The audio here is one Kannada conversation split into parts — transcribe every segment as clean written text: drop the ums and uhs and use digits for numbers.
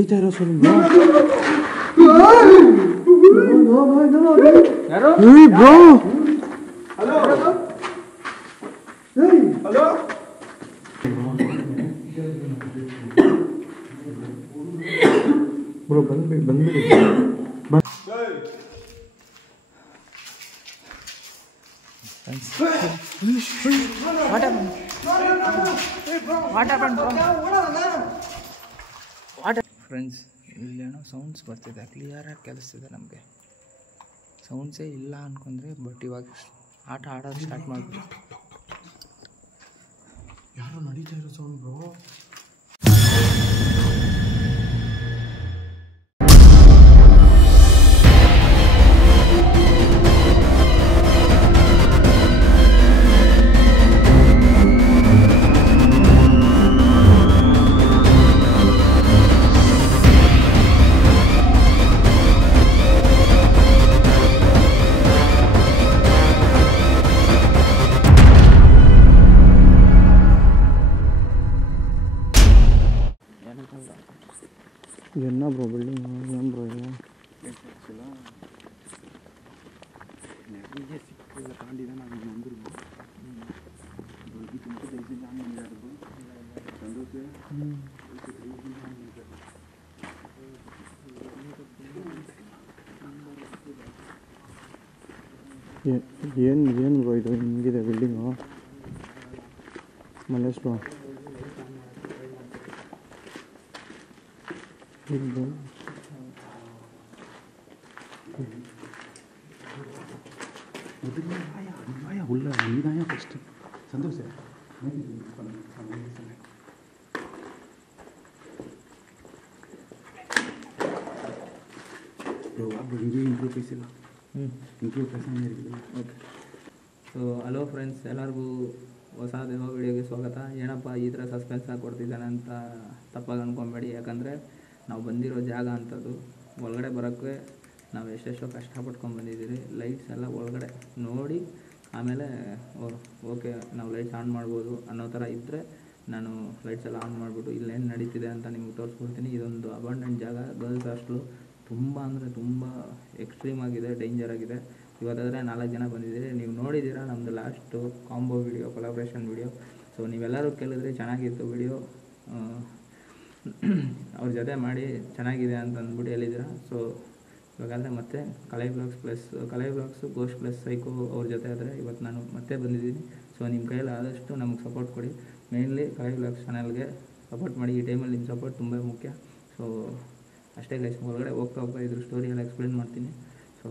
ಯಾರು ಬ್ರೋ ಬಂದ್ಬಿಡಿ ಫ್ರೆಂಡ್ಸ್ ಇಲ್ಲೇನೋ ಸೌಂಡ್ಸ್ ಬರ್ತಿದೆ, ಕ್ಲಿಯರಾಗಿ ಕೇಳಿಸ್ತಿದೆ ನಮಗೆ. ಸೌಂಡ್ಸೇ ಇಲ್ಲ ಅಂದ್ಕೊಂಡ್ರೆ ಬಟ್ ಇವಾಗ ಆಟ ಆಡೋದು ಸ್ಟಾರ್ಟ್ ಮಾಡಿಬಿಟ್ಟು ಯಾರು ನಡೀತಾ ಇರೋ ಸೌಂಡ್ ಬ್ರೋ. என்ன ப்ரோ பில்டிங் ஏன் ப்ரோ இது நிறைய சிக்கலை தாண்டி தான் நாங்கள் இங்கே வந்துருக்கோம். இதுக்கு மட்டும் தைச்சு ஜாயின் பண்ணிடுறோம். ಏನು ಬ್ರೋ ಇದು ಹಿಂಗಿದೆ ಬಿಲ್ಡಿಂಗು ಮಲ್ಲೇಶ್ ಬ್ರೋ. உள்ள நீதான் ஃபஸ்ட்டு சந்தோஷ் ಇಂಟರ್ವ್ಯೂ ಪೈಸಿಲ್ಲ ಇಂಟರ್ವ್ಯೂ ಪೈಸೆ ಇರಲಿಲ್ಲ. ಓಕೆ. ಸೊ ಹಲೋ ಫ್ರೆಂಡ್ಸ್, ಎಲ್ಲರಿಗೂ ಹೊಸ ವೀಡಿಯೋಗೆ ಸ್ವಾಗತ. ಏನಪ್ಪ ಈ ಥರ ಸಸ್ಪೆನ್ಸ್ ಆಗಿ ಕೊಡ್ತಿದ್ದಾನೆ ಅಂತ ತಪ್ಪಾಗಿ ಅಂದ್ಕೊಬೇಡಿ. ಯಾಕಂದರೆ ನಾವು ಬಂದಿರೋ ಜಾಗ ಅಂಥದ್ದು ಒಳಗಡೆ ಬರೋಕ್ಕೆ ನಾವು ಎಷ್ಟೆಷ್ಟೋ ಕಷ್ಟಪಟ್ಕೊಂಡು ಬಂದಿದ್ದೀವಿ. ಲೈಟ್ಸ್ ಎಲ್ಲ ಒಳಗಡೆ ನೋಡಿ ಆಮೇಲೆ ಓಕೆ ನಾವು ಲೈಟ್ಸ್ ಆನ್ ಮಾಡ್ಬೋದು ಅನ್ನೋ ಥರ ಇದ್ದರೆ ನಾನು ಲೈಟ್ಸ್ ಎಲ್ಲ ಆನ್ ಮಾಡಿಬಿಟ್ಟು ಇಲ್ಲೇನು ನಡೀತಿದೆ ಅಂತ ನಿಮ್ಗೆ ತೋರಿಸ್ಕೊಡ್ತೀನಿ. ಇದೊಂದು ಅಬಂಡೆಂಟ್ ಜಾಗ, ಗರ್ಲ್ಸ್ ಹಾಸ್ಟ್ಲು. ತುಂಬ ಅಂದರೆ ತುಂಬ ಎಕ್ಸ್ಟ್ರೀಮ್ ಆಗಿದೆ, ಡೇಂಜರ್ ಆಗಿದೆ. ಇವತ್ತಾದರೆ 4 ಜನ ಬಂದಿದ್ದೀರಿ. ನೀವು ನೋಡಿದ್ದೀರಾ ನಮ್ಮದು last combo video, collaboration video. So ನೀವೆಲ್ಲರೂ ಕೇಳಿದ್ರೆ ಚೆನ್ನಾಗಿತ್ತು ವಿಡಿಯೋ, ಅವ್ರ ಜೊತೆ ಮಾಡಿ ಚೆನ್ನಾಗಿದೆ ಅಂತ ಅಂದ್ಬಿಟ್ಟು ಹೇಳಿದ್ದೀರಾ. ಸೊ ಇವಾಗಾದರೆ ಮತ್ತೆ ಕಲೈ ಬ್ಲಾಗ್ಸು ಗೋಸ್ಟ್ ಪ್ಲಸ್ ಸೈಕೋ ಅವ್ರ ಜೊತೆ ಆದರೆ ಇವತ್ತು ನಾನು ಮತ್ತೆ ಬಂದಿದ್ದೀನಿ. ಸೊ ನಿಮ್ಮ ಕೈಯಲ್ಲಿ ಆದಷ್ಟು ನಮಗೆ ಸಪೋರ್ಟ್ ಕೊಡಿ. ಮೇನ್ಲಿ ಕಲೈ ಬ್ಲಾಗ್ಸ್ ಚಾನಲ್ಗೆ ಸಪೋರ್ಟ್ ಮಾಡಿ. ಈ ಟೈಮಲ್ಲಿ ನಿಮ್ಮ ಸಪೋರ್ಟ್ ತುಂಬ ಮುಖ್ಯ. ಸೊ ಅಷ್ಟೇ ಗೈಸ್, ಹೊರಗಡೆ ಹೋಗ್ತಾ ಇದ್ರ ಸ್ಟೋರಿ ಎಲ್ಲ ಎಕ್ಸ್ಪ್ಲೇನ್ ಮಾಡ್ತೀನಿ. ಸೊ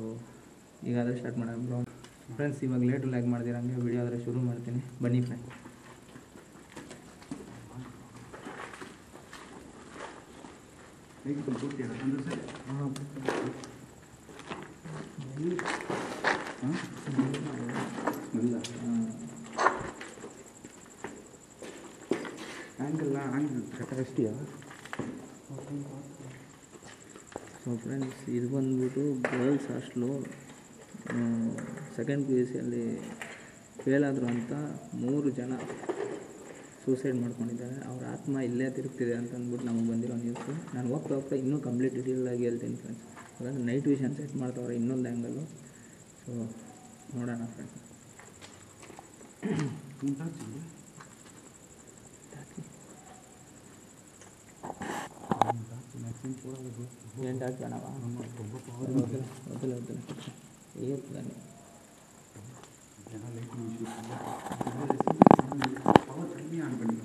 ಈಗಾದರೆ ಸ್ಟಾರ್ಟ್ ಮಾಡೋಣ ಬ್ರೋ. ಫ್ರೆಂಡ್ಸ್ ಇವಾಗ ಲೇಟು ಲ್ಯಾಗ್ ಮಾಡ್ದಿರಂಗೆ ವಿಡಿಯೋ ಆದರೆ ಶುರು ಮಾಡ್ತೀನಿ, ಬನ್ನಿ ಫ್ರೆಂಡ್ಸ್. ಸೊ ಫ್ರೆಂಡ್ಸ್ ಇದು ಬಂದ್ಬಿಟ್ಟು ಗರ್ಲ್ಸ್ ಹಾಸ್ಟ್ಲು. ಸೆಕೆಂಡ್ PUCಯಲ್ಲಿ ಫೇಲ್ ಆದರು ಅಂತ 3 ಜನ ಸೂಸೈಡ್ ಮಾಡ್ಕೊಂಡಿದ್ದಾರೆ. ಅವ್ರ ಆತ್ಮ ಇಲ್ಲೇ ತಿರುಗ್ತಿದೆ ಅಂತ ಅಂದ್ಬಿಟ್ಟು ನಮಗೆ ಬಂದಿರೋ ನ್ಯೂಸು. ನಾನು ಹೋಗ್ತಾ ಇನ್ನೂ ಕಂಪ್ಲೀಟ್ ಡೀಟೇಲಾಗಿ ಹೇಳ್ತೀನಿ ಫ್ರೆಂಡ್ಸ್. ಹಾಗಾಗಿ ನೈಟ್ ವಿಷನ್ ಸೆಟ್ ಮಾಡ್ತಾವ್ರೆ ಇನ್ನೊಂದು ಆ್ಯಂಗಲ್ಲು. ಸೊ ನೋಡೋಣ ಫ್ರೆಂಡ್ಸ್. ಏನು ಹಾಕೋಣವ ವದ್ದಿಲ್ಲ ಏರ್ತದಾನೆ ಕಮ್ಮಿ ಆಗ್ಬಿಟ್ಟು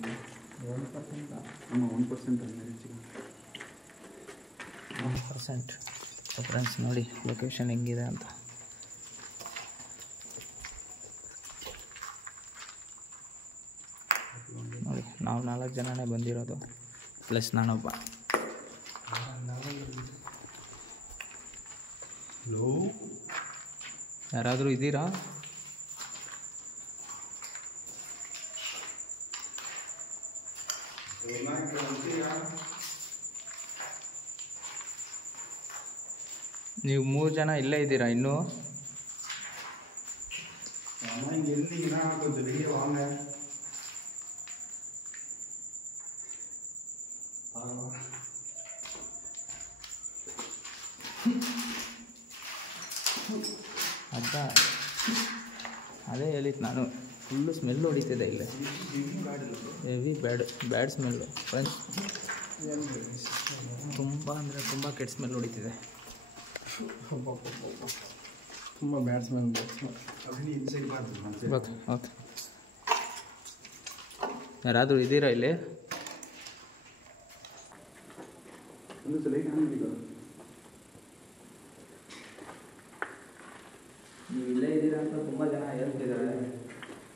1%. ಸೊ ಫ್ರೆಂಡ್ಸ್ ನೋಡಿ ಲೊಕೇಶನ್ ಹೆಂಗಿದೆ ಅಂತ. ನೋಡಿ ನಾವು 4 ಜನನೇ ಬಂದಿರೋದು, ಪ್ಲಸ್ ನಾನೊಬ್ಬ. ಯಾರಾದರೂ ಇದ್ದೀರಾ? ನೀವು 3 ಜನ ಇಲ್ಲೇ ಇದ್ದೀರಾ ಇನ್ನೂ? ಅದ ಅದೇ ಹೇಳಿದ್ದು ನಾನು, ಫುಲ್ಲು ಸ್ಮೆಲ್ ಹೊಡಿತಿದೆ ಇಲ್ಲೇ, ಹೆವಿ ಬ್ಯಾಡ್ ಸ್ಮೆಲ್ಲು ಫ್ರೆಂಡ್ಸ್. ತುಂಬ ಅಂದರೆ ತುಂಬ ಕೆಟ್ಟ ಸ್ಮೆಲ್ ಹೊಡಿತಿದೆ, ತುಂಬ ಬ್ಯಾಡ್ ಸ್ಮೆಲ್. ಓಕೆ ಓಕೆ, ಯಾರಾದರೂ ಇದ್ದೀರಾ ಇಲ್ಲಿ? ನೀವು ಇಲ್ಲೇ ಇದ್ದೀರಾ ಅಂತ ತುಂಬ ಜನ ಹೇಳ್ತಿದ್ದಾರೆ,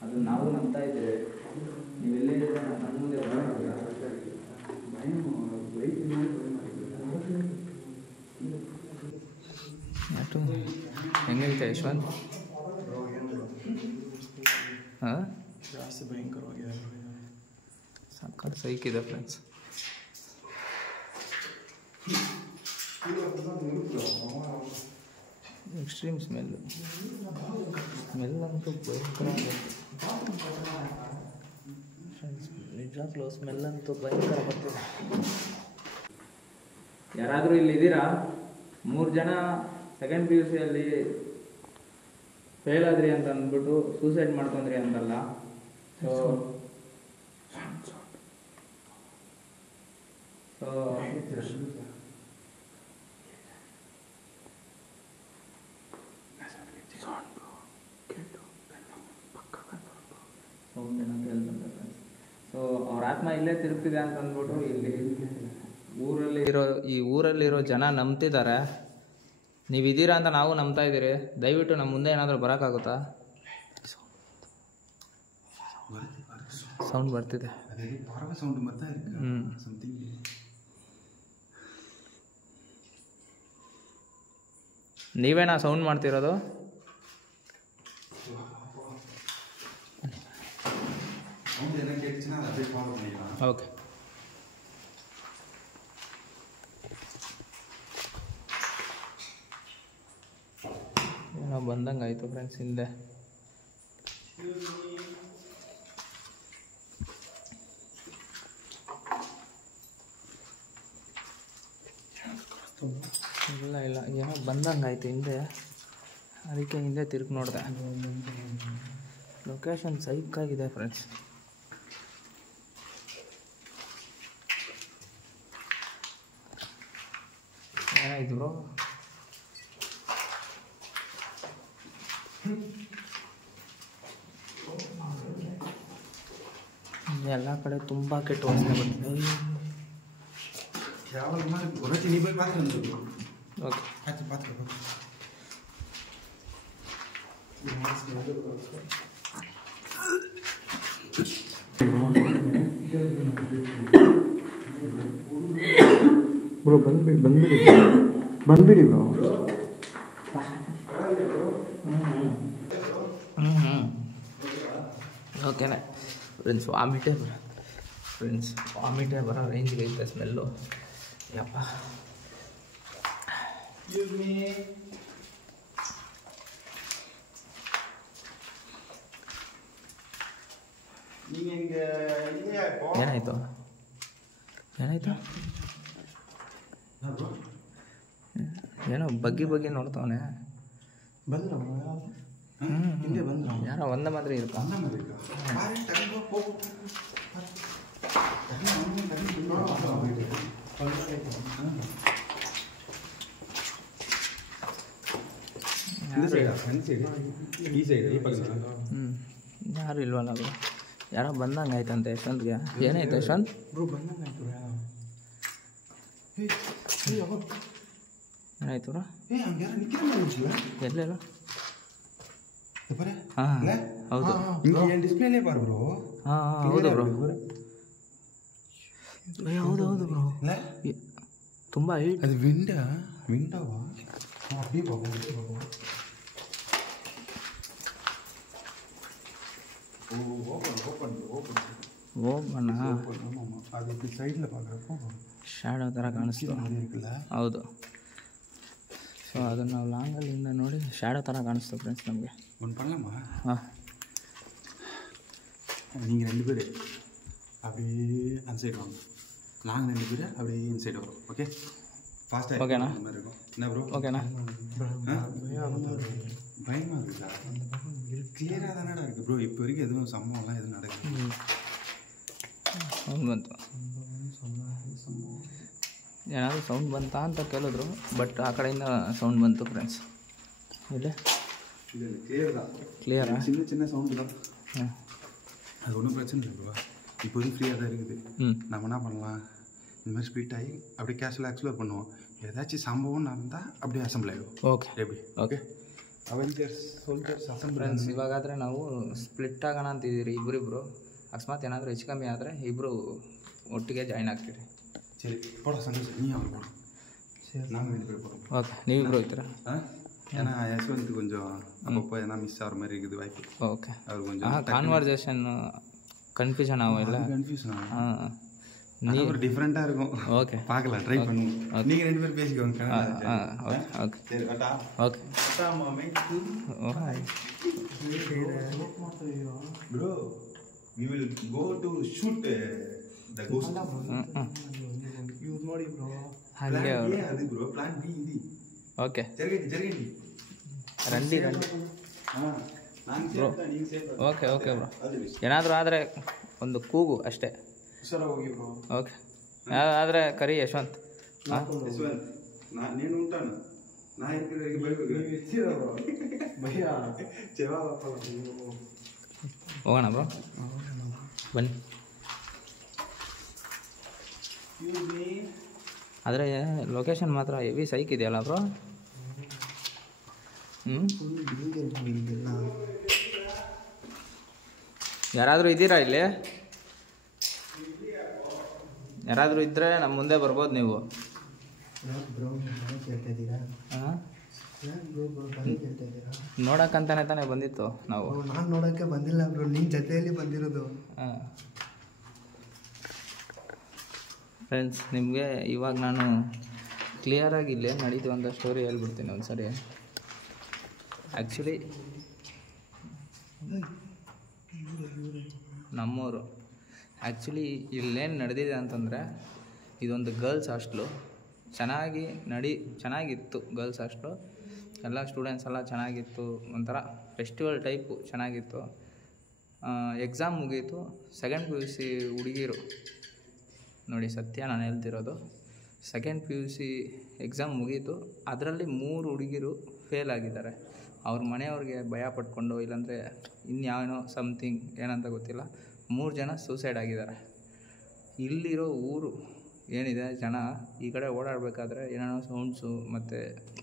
ಅದು ನಾವು ನಂಬ್ತಾ ಇದ್ದೇವೆ. ನೀವೆಲ್ಲೇ ಇದ್ದೀರಾ ನಮ್ಮ ಮುಂದೆ ಯಾಟು ಹೆಂಗೈತೆ ಯಶವಂತ್? ಹಾಂ, ಜಾಸ್ತಿ ಭಯಂಕರವಾಗಿದೆ, ಸಕ್ಕತ್ ಸೈಕಿದೆ ಫ್ರೆಂಡ್ಸ್. ಎಕ್ಸ್ಟ್ರೀಮ್ ಸ್ಮೆಲ್ಲು ಅಂತೂ ಭಯಂಕರ ಫ್ರೆಂಡ್ಸ್, ನಿಜವಾಗ್ಲೂ ಸ್ಮೆಲ್ ಅಂತೂ ಭಯಂಕರ ಬರ್ತಿದೆ. ಯಾರಾದರೂ ಇಲ್ಲಿ ಇದ್ದೀರಾ? 3 ಜನ ಸೆಕೆಂಡ್ PUC ಅಲ್ಲಿ ಫೇಲ್ ಆದ್ರಿ ಅಂತ ಅಂದ್ಬಿಟ್ಟು ಸೂಸೈಡ್ ಮಾಡ್ಕೊಂಡ್ರಿ ಅಂತಲ್ಲ. ಸೊ ಸೊ ಅವ್ರ ಆತ್ಮ ಇಲ್ಲೇ ತಿರುಗ್ತಿದೆ ಅಂತ ಅಂದ್ಬಿಟ್ಟು ಇಲ್ಲಿ ಊರಲ್ಲಿರೋ ಜನ ನಂಬ್ತಿದ್ದಾರೆ. ನೀವಿದ್ದೀರಾ ಅಂತ ನಾವು ನಂಬ್ತಾ ಇದ್ದೀರಿ. ದಯವಿಟ್ಟು ನಮ್ಮ ಮುಂದೆ ಏನಾದರೂ ಬರೋಕ್ಕಾಗುತ್ತಾ? ಸೌಂಡ್ ಬರ್ತಿದೆ. ನೀವೇನಾ ಸೌಂಡ್ ಮಾಡ್ತಿರೋದು? ಓಕೆ, ಏನೋ ಬಂದಂಗೆ ಆಯಿತು ಫ್ರೆಂಡ್ಸ್ ಹಿಂದೆ. ಇಲ್ಲ ಏನೋ ಬಂದಂಗೆ ಆಯಿತು ಹಿಂದೆ, ಅದಕ್ಕೆ ಹಿಂದೆ ತಿರುಗಿ ನೋಡಿದೆ. ಲೊಕೇಶನ್ ಸೈಕಾಗಿದೆ ಫ್ರೆಂಡ್ಸ್. ಏನಾಯ್ತು ಬ್ರೋ? ಎಲ್ಲ ಕಡೆ ತುಂಬ ಕೆಟ್ಟ ವಾಸನೆ ಬರ್ತಿದೆ. ಬ್ರೋ ಬಂದ್ಬಿಡಿ ಬ್ರೋ. ಓಕೆನಾ ಫ್ರೆಂಡ್ಸ್, ವಾಮಿಟೇ ಬರೋ ರೇಂಜ್ಗೆ ಐತೆ ಸ್ಮೆಲ್ಲು. ಯಪ್ಪ, ಏನಾಯ್ತು ಏನೋ ಬಗ್ಗೆ ನೋಡ್ತಾವನೆ. ಯಾರೋ ಒಂದ ಮಾತ್ರ ಇರುತ್ತಾ? ಯಾರು ಇಲ್ವಲ್ಲ ಅದು, ಯಾರೋ ಬಂದಂಗೆ ಆಯ್ತಂತೆ ಯಶವಂತ್ಗೆ. ಏನಾಯ್ತು ಯಶವಂತ್? ಏನಾಯ್ತು ಬ್ರೋ? ಎಲ್ಲೆಲ್ಲ? ಹಾಂ ಹೌದು, ಹಾಂ ಹೌದು ಬ್ರೋ, ಹೌದು ಬ್ರೋ, ತುಂಬ ಹೈಟ್. ಅದು ವಿಂಡೋವಾ? ಹೋಗೋಣ. ಶ್ಯಾಡೋ ಥರ ಕಾಣಿಸ್ತು. ಹೌದು, ಸೊ ಅದನ್ನು ನಾವು ಲಾಂಗಲ್ಲಿಂದ ನೋಡಿ ಶ್ಯಾಡೋ ಥರ ಕಾಣಿಸ್ತು ಫ್ರೆಂಡ್ಸ್ ನಮಗೆ. ಹಾಂ, நீங்கள் 2 பேர் அப்படியே அந்த சைடு வாங்க. நாங்கள் 2 பேர் அப்படியே இந்த சைடு வரோம். ஓகே, ஃபாஸ்ட்டாக ஓகேண்ணா மாதிரி இருக்கும் என்ன ப்ரோ ஓகேண்ணா பயமாக இருக்குதா கிளியராக தானடா இருக்குது ப்ரோ இப்போ வரைக்கும் எதுவும் சம்பவம்லாம் எதுவும் நடக்குது ಸೌಂಡ್ ಬಂತು ಏನಾದರೂ ಸೌಂಡ್ ಬಂತಾ ಅಂತ ಕೇಳಿದ್ರು ಬಟ್ ಆ ಕಡೆಯಿಂದ ಸೌಂಡ್ ಬಂತು ಫ್ರೆಂಡ್ಸ್ இல்லை கிளியரா சின்ன சின்ன சவுண்டு தான் அது ஒன்றும் பிரச்சனை இல்லை ப்ரோ இப்போதைக்கு ஃப்ரீயாக தான் இருக்குது நம்ம என்ன பண்ணலாம் இந்த மாதிரி ஸ்பீட் ஆகி அப்படியே கேஷுவலாக எக்ஸ்ப்ளோர் பண்ணுவோம் ஏதாச்சும் சம்பவம் நடந்தால் அப்படியே அசம்பிள் ಆಯಿತು ಓಕೆ எப்படி okay Avengers soldiers assembly friends ಇವಾಗಾದರೆ ನಾವು ಸ್ಪ್ಲಿಟ್ ಆಗೋಣ ಅಂತಿದ್ದೀರಿ ಇಬ್ಬರಿಬ್ರು ಅಕಸ್ಮಾತ್ ಏನಾದರೂ ಹೆಚ್ಚು ಕಮ್ಮಿ ಆದರೆ ಇಬ್ಬರು ಒಟ್ಟಿಗೆ ಜಾಯ್ನ್ ಆಗ್ತೀರಿ சரி போட சந்தோஷ் நீ அவர் போடும் சரி நாங்கள் 2 பேர் போகிறோம் ಓಕೆ ನೀವಿಬ್ಬರು ಹೋಗ್ತೀರಾ ஏன்னா யஷ்வந்த் கொஞ்சம் அப்பப்போ ஏன்னா மிஸ் ஆகிற மாதிரி இருக்குது வாய்ப்பு ಓಕೆ அவர் கொஞ்சம் ಕಾನ್ವರ್ಸೇಷನ್ ಕನ್ಫ್ಯೂಷನ್ ಆಗೋಲ್ಲ கன்ஃபியூஷன் ஆகும் ಹಾಂ நீ ஒரு டிஃப்ரெண்ட்டாக இருக்கும் ஓகே பார்க்கலாம் ட்ரை பண்ணுவோம் நீங்கள் 2 பேர் பேசிக்கோங்க ಓಕೆ ಓಕೆ சரி கட்டா okay bro we will go to shoot the ghost use ಮಾಡಿ bro ಹಾಗೆ ಅದು bro plan B ಇದೆ ಓಕೆ ಜರಗಂಡಿ ರಂಡಿ ರಂಡಿ ನಾನು ಸೇಫ್ ನೀನು ಸೇಫ್ ಓಕೆ ಓಕೆ ಬ್ರೋ ಏನಾದರೂ ಆದರೆ ಒಂದು ಕೂಗು ಅಷ್ಟೇ ಹುಷಾರಾಗಿ ಹೋಗಿ ಬ್ರೋ ಓಕೆ ಆದರೆ ಕರಿ ಯಶವಂತ್ ಯಶವಂತ್ ನೀನು ಉಂಟಾನು ನಾ ಇರ್ಕಿದ್ರೆ ಭಯ ಹೋಗೋಣ ಬ್ರೋ ಬನ್ನಿ ಆದರೆ ಲೊಕೇಶನ್ ಮಾತ್ರ ಹೆವಿ ಸೈಕ್ ಇದೆಯಲ್ಲ ಬ್ರೋ ಯಾರಾದರೂ ಇದ್ದೀರಾ ಇಲ್ಲಿ ಯಾರಾದರೂ ಇದ್ದರೆ ನಮ್ಮ ಮುಂದೆ ಬರ್ಬೋದು ನೀವು ನೋಡಕ್ಕಂತಾನೆ ತಾನೇ ಬಂದಿತ್ತು ನಾವು ನಾನು ನೋಡೋಕ್ಕೆ ಬಂದಿಲ್ಲ ಬ್ರೋ ನಿನ್ನ ಜೊತೆಯಲ್ಲಿ ಬಂದಿರೋದು ಹಾಂ ಫ್ರೆಂಡ್ಸ್ ನಿಮಗೆ ಇವಾಗ ನಾನು ಕ್ಲಿಯರಾಗಿ ಇಲ್ಲೇ ನಡೀತು ಅಂತ ಸ್ಟೋರಿ ಹೇಳ್ಬಿಡ್ತೀನಿ ಒಂದು ಸರಿ ಆ್ಯಕ್ಚುಲಿ ನಮ್ಮವರು ಆ್ಯಕ್ಚುಲಿ ಇಲ್ಲೇನು ನಡೆದಿದೆ ಅಂತಂದರೆ ಇದೊಂದು ಗರ್ಲ್ಸ್ ಹಾಸ್ಟ್ಲು ಚೆನ್ನಾಗಿತ್ತು ಗರ್ಲ್ಸ್ ಹಾಸ್ಟ್ಲು ಎಲ್ಲ ಸ್ಟೂಡೆಂಟ್ಸ್ ಎಲ್ಲ ಚೆನ್ನಾಗಿತ್ತು ಒಂಥರ ಫೆಸ್ಟಿವಲ್ ಟೈಪು ಚೆನ್ನಾಗಿತ್ತು ಎಕ್ಸಾಮ್ ಮುಗೀತು ಸೆಕೆಂಡ್ PUC ಹುಡುಗಿರು ನೋಡಿ ಸತ್ಯ ನಾನು ಹೇಳ್ತಿರೋದು ಸೆಕೆಂಡ್ PUC ಎಕ್ಸಾಮ್ ಮುಗೀತು ಅದರಲ್ಲಿ 3 ಹುಡುಗಿರು ಫೇಲ್ ಆಗಿದ್ದಾರೆ ಅವ್ರ ಮನೆಯವ್ರಿಗೆ ಭಯ ಪಟ್ಕೊಂಡು ಇಲ್ಲಾಂದರೆ ಇನ್ಯಾವನೋ ಸಮಥಿಂಗ್ ಏನಂತ ಗೊತ್ತಿಲ್ಲ 3 ಜನ ಸೂಸೈಡ್ ಆಗಿದ್ದಾರೆ ಇಲ್ಲಿರೋ ಊರು ಏನಿದೆ ಜನ ಈ ಕಡೆ ಓಡಾಡಬೇಕಾದ್ರೆ ಏನೇನೋ ಸೌಂಡ್ಸು ಮತ್ತು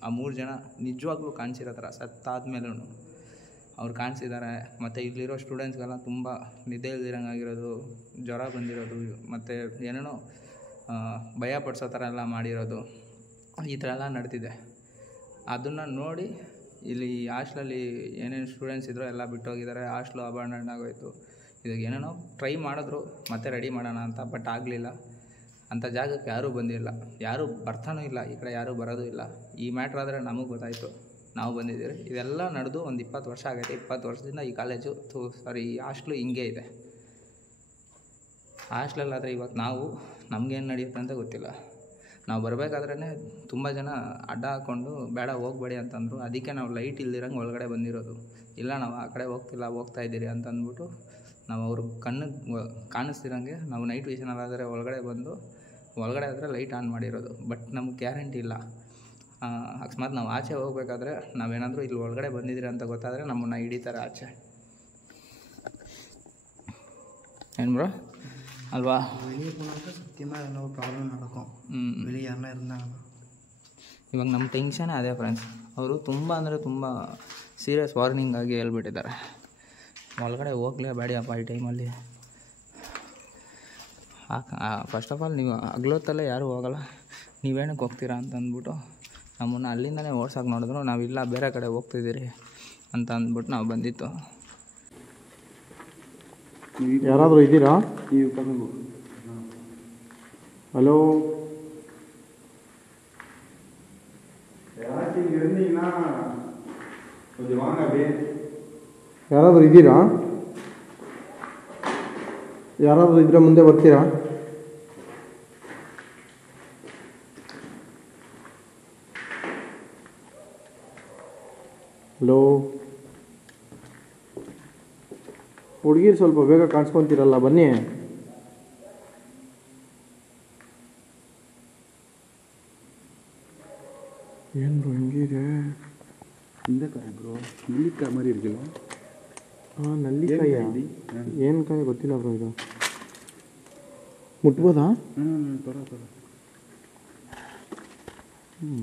ಆ 3 ಜನ ನಿಜವಾಗ್ಲೂ ಕಾಣಿಸಿರೋ ಥರ ಸತ್ತಾದ್ಮೇಲೂ ಅವ್ರು ಕಾಣಿಸಿದ್ದಾರೆ ಮತ್ತು ಇಲ್ಲಿರೋ ಸ್ಟೂಡೆಂಟ್ಸ್ಗೆಲ್ಲ ತುಂಬ ನಿದ್ದೆ ಇಲ್ದಿರಂಗಾಗಿರೋದು ಜ್ವರ ಬಂದಿರೋದು ಮತ್ತು ಏನೇನೋ ಭಯ ಪಡಿಸೋ ಥರ ಎಲ್ಲ ಮಾಡಿರೋದು ಈ ಥರ ಎಲ್ಲ ನಡೆದಿದೆ ಅದನ್ನು ನೋಡಿ ಇಲ್ಲಿ ಹಾಸ್ಟ್ಲಲ್ಲಿ ಏನೇನು ಸ್ಟೂಡೆಂಟ್ಸ್ ಇದ್ರೋ ಎಲ್ಲ ಬಿಟ್ಟೋಗಿದ್ದಾರೆ ಹಾಸ್ಟ್ಲು ಅಬಾಂಡನ್ ಆಗೋಯಿತು ಇದಕ್ಕೆ ಏನೇನೋ ಟ್ರೈ ಮಾಡಿದ್ರು ಮತ್ತೆ ರೆಡಿ ಮಾಡೋಣ ಅಂತ ಬಟ್ ಆಗಲಿಲ್ಲ ಅಂಥ ಜಾಗಕ್ಕೆ ಯಾರೂ ಬಂದಿಲ್ಲ ಯಾರೂ ಬರ್ತಾನೂ ಇಲ್ಲ ಈ ಕಡೆ ಯಾರೂ ಬರೋದು ಇಲ್ಲ ಈ ಮ್ಯಾಟ್ರ್ ಆದರೆ ನಮಗೆ ಗೊತ್ತಾಯಿತು ನಾವು ಬಂದಿದ್ದೀರಿ ಇದೆಲ್ಲ ನಡೆದು ಒಂದು 20 ವರ್ಷ ಆಗೈತೆ 20 ವರ್ಷದಿಂದ ಈ ಕಾಲೇಜು ಈ ಹಾಸ್ಟ್ಲು ಹಿಂಗೆ ಇದೆ ಹಾಸ್ಟ್ಲಲ್ಲಾದರೆ ಇವಾಗ ನಮಗೇನು ನಡೆಯುತ್ತೆ ಅಂತ ಗೊತ್ತಿಲ್ಲ ನಾವು ಬರಬೇಕಾದ್ರೇ ತುಂಬ ಜನ ಅಡ್ಡ ಹಾಕ್ಕೊಂಡು ಬೇಡ ಹೋಗಬೇಡಿ ಅಂತಂದರು ಅದಕ್ಕೆ ನಾವು ಲೈಟ್ ಇಲ್ದಿರಂಗೆ ಒಳಗಡೆ ಬಂದಿರೋದು ಇಲ್ಲ ನಾವು ಆ ಕಡೆ ಹೋಗ್ತಾ ಇದ್ದೀರಿ ಅಂತಂದ್ಬಿಟ್ಟು ನಾವು ಅವ್ರ ಕಣ್ಣಿಗೆ ಕಾಣಿಸ್ತಿರಂಗೆ ನಾವು ನೈಟ್ ವಿಷನಲ್ಲಾದರೆ ಒಳಗಡೆ ಆದರೆ ಲೈಟ್ ಆನ್ ಮಾಡಿರೋದು ಬಟ್ ನಮ್ಗೆ ಗ್ಯಾರಂಟಿ ಇಲ್ಲ ಅಕಸ್ಮಾತ್ ನಾವು ಆಚೆ ಹೋಗ್ಬೇಕಾದ್ರೆ ನಾವೇನಾದರೂ ಇಲ್ಲಿ ಒಳಗಡೆ ಬಂದಿದ್ದೀರಿ ಅಂತ ಗೊತ್ತಾದರೆ ನಮ್ಮನ್ನು ಹಿಡಿತಾರೆ ಆಚೆ ಏನು ಬ್ರೋ அல்வா வெளியே போனாக்கா சத்தியமாக எதனா ஒரு ப்ராப்ளம் நடக்கும் வெளியே யாருனா இருந்தாங்கன்னா ಇವಾಗ ನಮ್ಮ ಟೆನ್ಷನೇ ಅದೇ ಫ್ರೆಂಡ್ಸ್ ಅವರು ತುಂಬ ಅಂದರೆ ತುಂಬ ಸೀರಿಯಸ್ ವಾರ್ನಿಂಗ್ ಆಗಿ ಹೇಳ್ಬಿಟ್ಟಿದ್ದಾರೆ ಒಳಗಡೆ ಹೋಗಲೇಬೇಡಿಯಪ್ಪ ಈ ಟೈಮಲ್ಲಿ ಫಸ್ಟ್ ಆಫ್ ಆಲ್ ನೀವು ಹಗ್ಲೊತ್ತಲ್ಲೇ ಯಾರೂ ಹೋಗಲ್ಲ ನೀವೇನಕ್ಕೆ ಹೋಗ್ತೀರಾ ಅಂತ ಅಂದ್ಬಿಟ್ಟು ನಮ್ಮನ್ನು ಅಲ್ಲಿಂದನೇ ಓಡ್ಸೋಕೆ ನೋಡಿದ್ರು ನಾವಿಲ್ಲ ಬೇರೆ ಕಡೆ ಹೋಗ್ತಿದ್ದೀರಿ ಅಂತ ಅಂದ್ಬಿಟ್ಟು ನಾವು ಬಂದಿತ್ತು ಯಾರಾದರೂ ಇದ್ದೀರಾ ஹலோ ಯಾರಾದರೂ ಇದ್ದೀರಾ ಯಾರಾದರೂ ಇದ್ರೆ ಮುಂದೆ ಬರ್ತೀರಾ ಹಲೋ ಹುಡುಗಿರು ಸ್ವಲ್ಪ ಬೇಗ ಕಾಣಿಸ್ಕೊತೀರಲ್ಲ ಬನ್ನಿ. ಏನು ಬ್ರೋ ಹಿಂಗಿದೆ? இந்த காய் ப்ரோ நெல்லிக்காய் மாதிரி இருக்குல்ல? ಹಾಂ ನಲ್ಲಿಕಾಯ. ಏನು ಕಾಯಿ ಗೊತ್ತಿಲ್ಲ ಬ್ರೋ ಇದು. ಮುಟ್ಬೋದಾ? ತೊಡ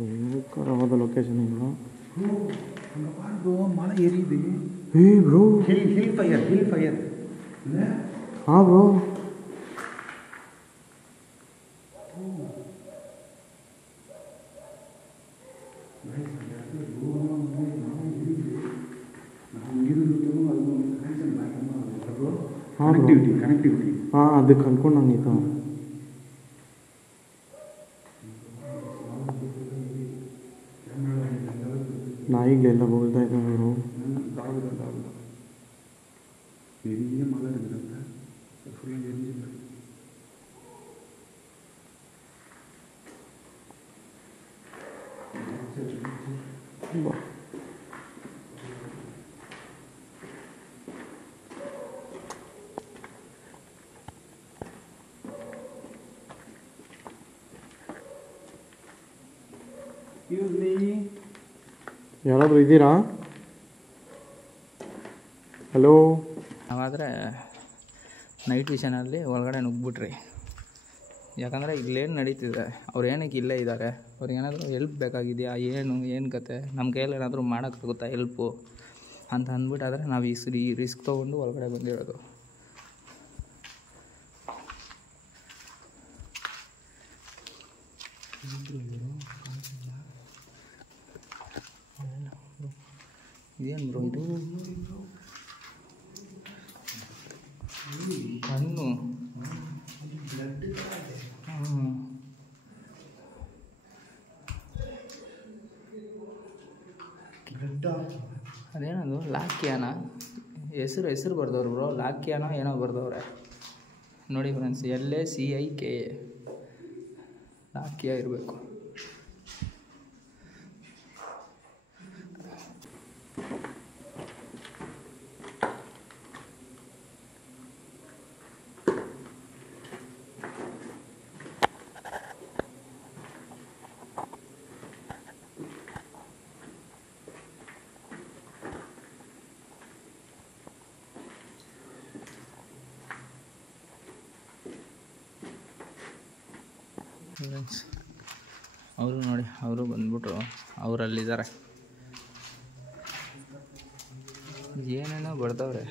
ಭಯಂಕರವಾದ ಲೊಕೇಶನ್ ಇದು. ப்ரோ மலை எரியுது. ಏ ಬ್ರೋ ஹில் ஃபயர் ಹಾಂ ಬ್ರೋ. ಕನೆಕ್ಟಿವಿಟಿ ಹಾಂ ಅದಕ್ಕೆ ಅನ್ಕೊಂಡಂಗಿತ್ತು. ನಾಯಿಗಳೆಲ್ಲ ಹೋಗ್ತಾ ಇದ್ದಾವೆ ಅವರು. பெரிய மலை இருக்குதுங்க, ஃபுல்லாக எரிஞ்சுருக்கு. ಯಾರಾದರೂ ಇದ್ದೀರಾ? ಹಲೋ ನಾವಾದರೆ ನೈಟ್ ವಿಷನಲ್ಲಿ ಒಳಗಡೆ ನುಗ್ಬಿಟ್ರಿ. ಯಾಕಂದರೆ ಇಲ್ಲೇನು ನಡೀತಿದೆ, ಅವ್ರು ಏನಕ್ಕೆ ಇಲ್ಲೇ ಇದ್ದಾರೆ, ಅವ್ರಿಗೆ ಏನಾದರೂ ಹೆಲ್ಪ್ ಬೇಕಾಗಿದೆಯಾ, ಏನು ಕತೆ, ನಮ್ಮ ಕೈಯಲ್ಲಿ ಏನಾದರೂ ಮಾಡೋಕ್ಕಾಗುತ್ತಾ ಹೆಲ್ಪು ಅಂತ ಅಂದ್ಬಿಟ್ಟಾದರೆ ನಾವು ಈ ರಿಸ್ಕ್ ತೊಗೊಂಡು ಒಳಗಡೆ ಬಂದಿರೋದು. ಏನು ಬ್ರೋ ಇದು? ಕಣ್ಣು ಅದೇನದು ಲಾಕ್ಯಾನ ಹೆಸರು ಬರ್ದವ್ರು ಬ್ರೋ. ಲಾಕ್ಯಾನೋ ಏನೋ ಬರ್ದವ್ರೆ ನೋಡಿ ಫ್ರೆಂಡ್ಸ್. LACIKA ಲಾಕ್ಯಾ ಇರಬೇಕು. ಅವರು ನೋಡಿ, ಅವರು ಬಂದ್ಬಿಟ್ರು, ಅವರಲ್ಲಿದ್ದಾರೆ. ಏನೇನೋ ಬಡ್ದವ್ರೆ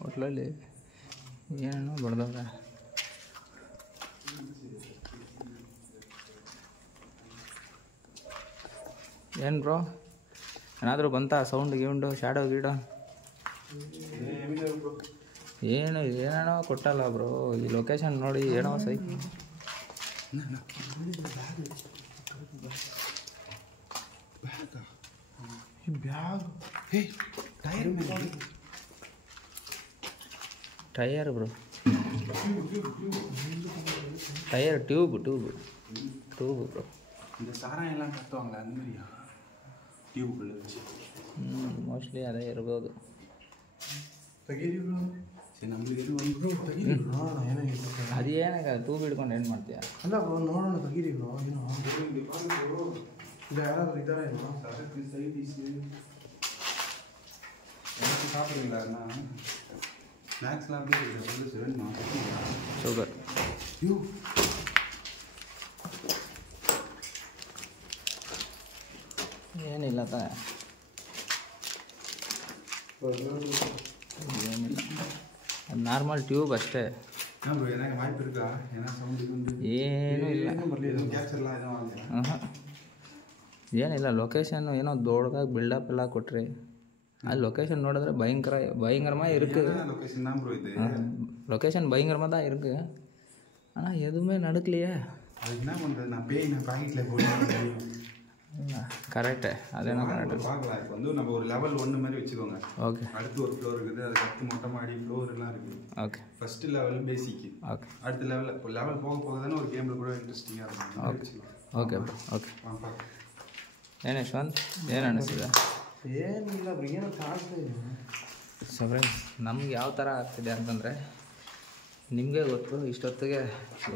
ಹೋಟ್ಲಲ್ಲಿ, ಏನೇನೋ ಬಡ್ದವ್ರೆ. ಏನು ಬ್ರೋ ಏನಾದರೂ ಬಂತಾ ಸೌಂಡ್ ಗೀಂಡು, ಶಾಡೋ ಗೀಡೋ? ಏನೇನೋ ಕೊಟ್ಟಲ್ಲ ಬ್ರೋ. ಈ ಲೊಕೇಶನ್ ನೋಡಿ ಏನೋ psych. Tyre bro, tyre tube bro. இந்த சாரம் எல்லாம் கட்டுவாங்களே அந்த மாதிரியா? டியூபுக்குள்ளே வச்சு ಮೋಸ್ಟ್ಲಿ ಅದೇ ಇರ್ಬೋದು. ತೆಗೀರಿ ಬ್ರೋ. ಸರಿ ನಮ್ಗೆ ಬ್ರೋ ತೆಗೀರಿ ಬ್ರೋ. ಅದು ಏನಾಗ ತೂಬು ಹಿಡ್ಕೊಂಡು ಏನು ಮಾಡ್ತೀಯ? ಅಲ್ಲ ಬ್ರೋ ನೋಡೋಣ ತೆಗೀರಿ ಬ್ರೋ. ಏನೋ ಇಲ್ಲ ಯಾರಾದರೂ ಇದ್ದಾರೆ ಏನೋ சரக்கு சைடிஷு எனக்கு சாப்பிட்றீங்களா? ஸ்நாக்ஸ்லாம் அப்படியே இருக்குது. வேணுமா? ಶುಗರ್ ஐயோ ಏನಿಲ್ಲ ತಾನೆ, ಏನಿಲ್ಲ, ಅದು ನಾರ್ಮಲ್ ಟ್ಯೂಬ್ ಅಷ್ಟೇ. ಬ್ರೋ ಏನಾಗ ವಾಯ್ಪ್ இருக்கா? ಏನೋ ಸೌಂಡ್ ಇருந்து ಏನೂ ಇಲ್ಲ, ಕ್ಯಾಪ್ಚರ್லாம் ಏನೋ ಆಗಲ್ಲ. ಏನಿಲ್ಲ. ಲೊಕೇಶನ್ ಏನೋ ದೊಡ್ಡದಾಗಿ ಬಿಲ್ಡಪ್ ಎಲ್ಲ ಕೊಟ್ರಿ. அது லொக்கேஷன் ನೋಡಿದ್ರೆ பயங்கரமாக இருக்குது. லொக்கேஷன் தான் ப்ரோ இது. லொக்கேஷன் பயங்கரமாக தான் இருக்குது, ஆனால் எதுவுமே நடக்கலையே. அது என்ன பண்ணுறது? நான் பாக்கெட்டில் போட்டு கரெக்டு, அதே நான் கரெக்டு பார்க்கலாம். இப்போ வந்து நம்ம ஒரு லெவல் 1 மாதிரி வச்சுக்கோங்க. ஓகே. அடுத்து ஒரு ஃப்ளோர் இருக்குது, அதுக்கு அடுத்து மொட்டை மாடி ஃப்ளோர் எல்லாம் இருக்குது. Okay. First level basic. Okay. அடுத்த லெவலில் இப்போ லெவல் போக போக தானே ஒரு கேமில் கூட இன்ட்ரெஸ்டிங்காக இருக்கும். Okay okay bro. ಓಕೆ. பார்க்கலாம். ಏನು ಯಶವಂತ್, ಏನು ಅನಿಸಿದೆ? ಏನಿಲ್ಲ ಬ್ರೋ, ಏನೋ ಕಾಣಿಸ್ತಾ ಇದೆ. ಸೊ ಫ್ರೆಂಡ್ಸ್, ನಮ್ಗೆ ಯಾವ ಥರ ಆಗ್ತಿದೆ ಅಂತಂದರೆ, ನಿಮಗೆ ಗೊತ್ತು ಇಷ್ಟೊತ್ತಿಗೆ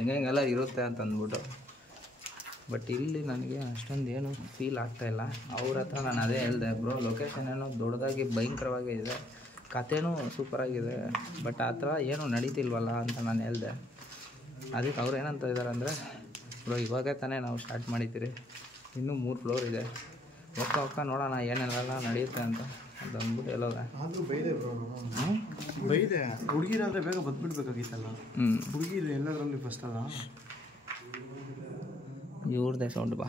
ಹೆಂಗೆಲ್ಲ ಇರುತ್ತೆ ಅಂತ ಅಂದ್ಬಿಟ್ಟು. ಬಟ್ ಇಲ್ಲಿ ನನಗೆ ಅಷ್ಟೊಂದು ಏನು ಫೀಲ್ ಆಗ್ತಾಯಿಲ್ಲ. ಅವ್ರ ಹತ್ರ ನಾನು ಅದೇ ಹೇಳಿದೆ, ಬ್ರೋ ಲೊಕೇಶನ್ ಏನೋ ದೊಡ್ಡದಾಗಿ ಭಯಂಕರವಾಗಿ ಇದೆ, ಕಥೆನೂ ಸೂಪರಾಗಿದೆ, ಬಟ್ ಆ ಥರ ಏನೂ ನಡೀತಿಲ್ವಲ್ಲ ಅಂತ ನಾನು ಹೇಳಿದೆ. ಅದಕ್ಕೆ ಅವ್ರು ಏನಂತ ಇದ್ದಾರೆ ಅಂದರೆ, ಬ್ರೋ ಇವಾಗೇ ತಾನೇ ನಾವು ಸ್ಟಾರ್ಟ್ ಮಾಡಿದ್ದೀರಿ, ಇನ್ನೂ 3 ಫ್ಲೋರ್ ಇದೆ, ಹೋಗ್ತಾ ನೋಡೋಣ ಏನೆಲ್ಲ ನಡೆಯುತ್ತೆ ಅಂತ ಅಂದ್ಬಿಟ್ಟು ಎಲ್ಲೋಗ. ಆದರೂ ಬೈದೆ ಬ್ರೋ, ಬೈದೆ. ಹುಡುಗಿರಾದ್ರೆ ಬೇಗ ಬದ್ಬಿಡ್ಬೇಕಾಗಿತ್ತಲ್ಲ. ಹುಡುಗಿರು ಎಲ್ಲದರಲ್ಲಿ ಫಸ್ಟ್ ಅಲ್ಲ. ಇವ್ರದ್ದೇ ಸೌಂಡ್ ಬಾ.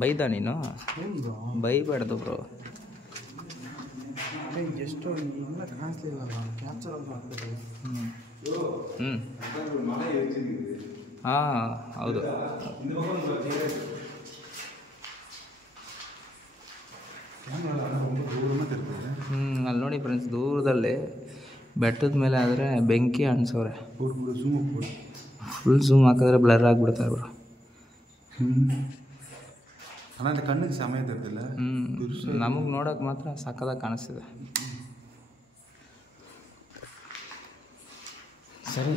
ಬೈದ ನೀನು? ಬೈಬೇಡ್ದು ಬ್ರೋ. ಎಷ್ಟು ಇಲ್ಲ ಕಾಣಿಸ್ಲಿಲ್ಲ, ಕ್ಯಾಪ್ಚರ್ ಅಂತ ಆಗ್ತದೆ. ಹಾಂ ಹೌದು. ಅಲ್ಲಿ ನೋಡಿ ಫ್ರೆಂಡ್ಸ್, ದೂರದಲ್ಲಿ ಬೆಟ್ಟದ ಮೇಲೆ ಆದರೆ ಬೆಂಕಿ ಅನ್ಸವ್ರೆ. ಫುಲ್ ಝೂಮ್ ಹಾಕಿದ್ರೆ ಬ್ಲರ್ ಆಗಿಬಿಡ್ತಾರೆ ಬ್ರೋ. ಕಣ್ಣಿಗೆ ಸಮಯ ಇರ್ತಿಲ್ಲ. ನಮಗೆ ನೋಡೋಕೆ ಮಾತ್ರ ಸಕ್ಕದಾಗಿ ಕಾಣಿಸ್ತಿದೆ. ಸರಿ.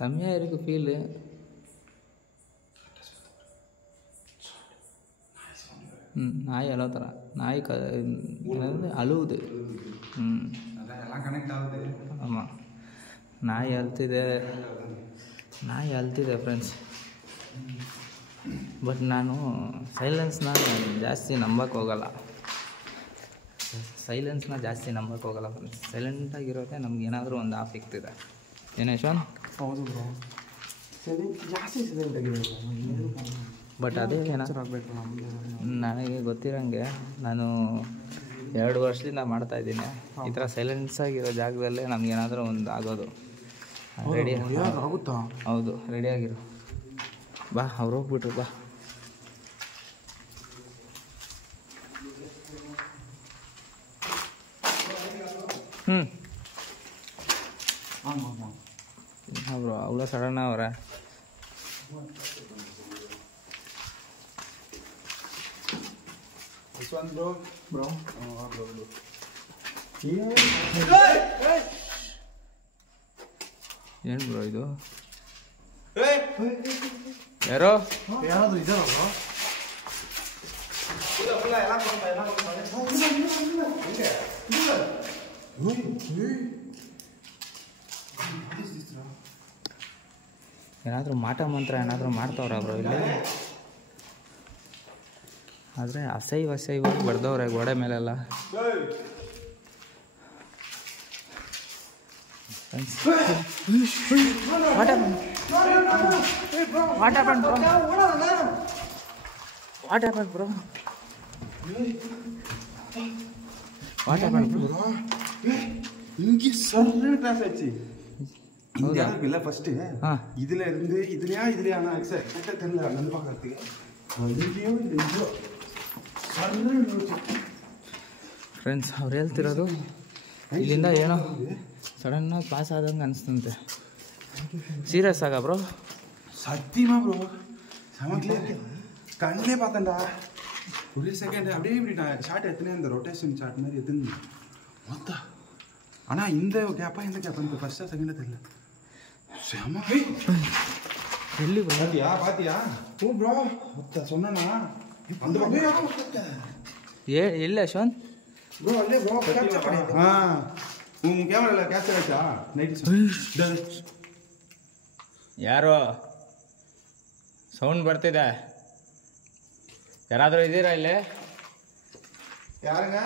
ಸಮಯ ಇರೋದು ಫೀಲ್. ನಾಯಿ ಅಲೋ ಥರ, ನಾಯಿ ಏನಂದರೆ ಅಳುವುದು. ಆಮ, ನಾಯಿ ಅಲ್ತಿದೆ ಫ್ರೆಂಡ್ಸ್. ಬಟ್ ನಾನು ಸೈಲೆನ್ಸ್ನ ಜಾಸ್ತಿ ನಂಬಕ್ಕೆ ಹೋಗಲ್ಲ ಫ್ರೆಂಡ್ಸ್. ಸೈಲೆಂಟಾಗಿರೋದೇ ನಮ್ಗೆ ಏನಾದರೂ ಒಂದು ಆಫ್ ಇಕ್ತಿದೆ. ಏನು ಯಶವಂತ್? ಹೌದು ಬ್ರೋ, ಜಾಸ್ತಿ ಸೈಲೆಂಟಾಗಿರೋದು. ಬಟ್ ಅದೇ ಏನಾಗಬೇಕು ನನಗೆ ಗೊತ್ತಿರೋಂಗೆ, ನಾನು 2 ವರ್ಷದಿಂದ ಮಾಡ್ತಾಯಿದ್ದೀನಿ ಈ ಥರ ಸೈಲೆನ್ಸ್ ಆಗಿರೋ ಜಾಗದಲ್ಲೇ ನಮಗೇನಾದರೂ ಒಂದು ಆಗೋದು. ರೆಡಿ ಆಗುತ್ತಾ? ಹೌದು, ರೆಡಿಯಾಗಿರು. ಬಾ, ಅವ್ರು ಹೋಗ್ಬಿಟ್ರು, ಬಾ. ಬ್ರೋ ಅವಳ ಸಡನ್ ಅವರ ಬ್ರೋ ಏನು ಬ್ರೋ ಇದು? ಯಾರೋ ಯಾರಾದ್ರೂ ಇದ್ದಾರಲ್ಲ? ಏನಾದರೂ ಮಾಟ ಮಂತ್ರ ಏನಾದರೂ ಮಾಡ್ತವ್ರ ಬ್ರೋ ಇಲ್ಲಿ? ಆದರೆ ಅಸೈವಾಗಿ ಬರ್ದವ್ರೆ ಗೋಡೆ ಮೇಲೆಲ್ಲ. What happened, bro? இங்கே சர்ன்னு கிளாஸ் ஆச்சு. இந்த இடத்துக்கு இல்லை ஃபஸ்ட்டு இதில் இருந்து இதுலையா ஆனால் எக்ஸாக்டாக தெரியல. அங்கே பார்க்கறதுக்கு இதுலேயோ இல்லையோ ಸಣ್ಣು ಫ್ರೆಂಡ್ಸ್. ಅವ್ರು ಹೇಳ್ತಿರೋದು ಇಲ್ಲಿಂದ ಏನೋ ಸಡನ್ನಾಗಿ ಪಾಸ್ ಆದಂಗೆ ಅನಿಸ್ತಂತೆ. சீரியஸ் ஆகா ப்ரோ? சத்தியமா ப்ரோ, சமக்கிலே கண்ணிலே பார்த்தேன்டா. ஒரு செகண்ட் அப்படியே இப்படி நான் ஷார்ட் எத்தனை இந்த ரொட்டேஷன் ஷார்ட் மாதிரி எத்துன்னு மொத்தா. ஆனால் இந்த கேப்பா இந்த கேப்பா இந்த ஃபஸ்ட்டாக செகண்டாக தெரியல. செம எள்ளி பாத்தியா? ஓ ப்ரோ மொத்த சொன்னா அந்த இல்லை யஷ்வந்த் ப்ரோ அல்லே ப்ரோ கேப்சர் பண்ணிட்டு. உன் கேமரால கேப்சர் ஆச்சா ನೈಟ್? ಯಾರೋ ಸೌಂಡ್ ಬರ್ತಿದೆ, ಯಾರಾದರೂ ಇದ್ದೀರಾ ಇಲ್ಲಿ? ಯಾರಂಗ?